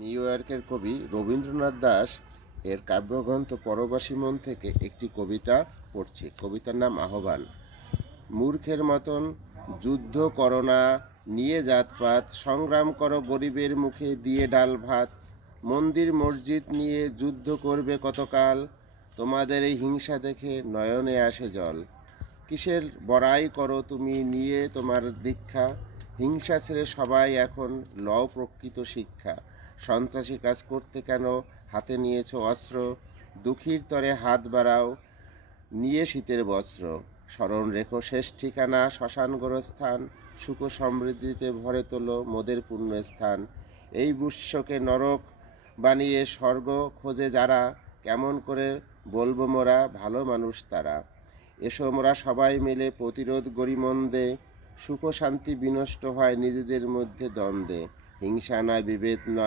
New ইয়র্কের কবি রবীন্দ্রনাথ দাশ এর কাব্যগ্রন্থ পরবাসী মন থেকে একটি কবিতা পড়ছি। কবিতার নাম আহ্বান। মূর্খের মতন যুদ্ধ করো না নিয়ে জাতপাত, সংগ্রাম করো গরিবের মুখে দিয়ে ডাল ভাত। মন্দির মসজিদ নিয়ে যুদ্ধ করবে কতকাল, তোমাদের এই হিংসা দেখে নয়নে আসে জল। কিসের বড়াই করো তুমি নিয়ে তোমার দীক্ষা, হিংসা ছেড়ে সবাই এখন লও প্রকৃত শিক্ষা। সন্ত্রাসী কাজ করতে কেন হাতে নিয়েছো অস্ত্র, দুঃখীর তরে হাত বাড়াও নিয়ে শীতের বস্ত্র। স্মরণ রেখো শেষ ঠিকানা শ্মশান গোরস্থান, সুখ সমৃদ্ধিতে ভরে তোলো মোদের পুণ্যস্থান। এই বিশ্বকে নরক বানিয়ে স্বর্গ খোঁজে যারা, কেমন করে বলবো মোরা ভালো মানুষ তারা। এসো মোরা সবাই মিলে প্রতিরোধ গড়ি মন্দে, সুখ শান্তি বিনষ্ট হয় নিজেদের মধ্যে দ্বন্দ্বে। হিংসা নয় বিভেদ নয়